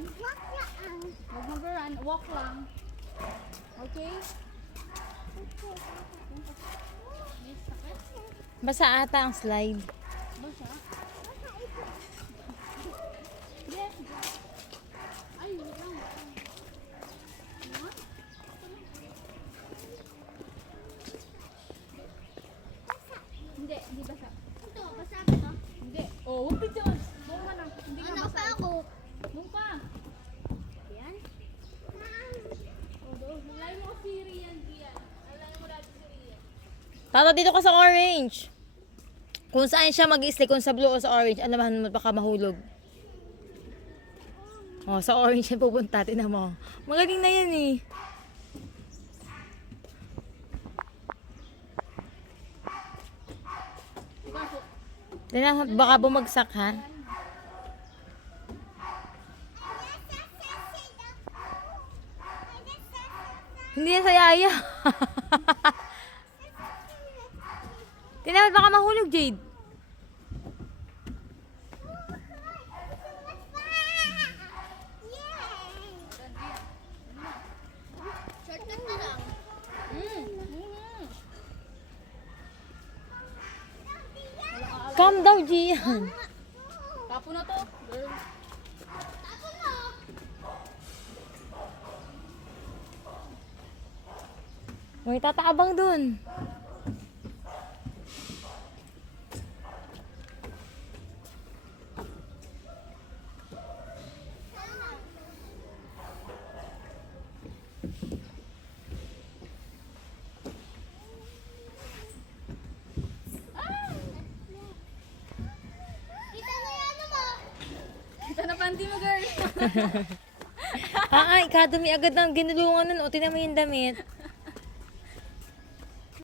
mag-run. Huwag mag-run. Walk lang. Okay? May sakit? Basa ata ang slide. Basa? Yes. Ay, wait lang. Ano? Hindi, hindi basa. Ito, basa ba to? Hindi. Oh, huwag ka dyan. Buong ka na. Hindi ka Ano basa. pa ako? Buong pa. Yan. Oh, doon. Nalayo mo si Rian, Rian. Nalayo mo dati si Rian. Tata, dito ka sa orange. Kung saan siya mag-i-stay, kung sa blue o sa orange, alam mo, baka mahulog. Oh, sa orange yan pupunta, tinan mo. Magaling na yan eh. Tinan, baka bumagsak ha. Hindi yan sa yaya. Tinan, baka mahulog, Jade. Shortcut na lang. Calm down, Gian. Tapo na to. Girl. Tapo mo. May tataabang dun. Kita mo yung ano mo. Kita na panty mo, girl. Ikadumi agad ng ginulungan nun. O, tinan mo yung damit.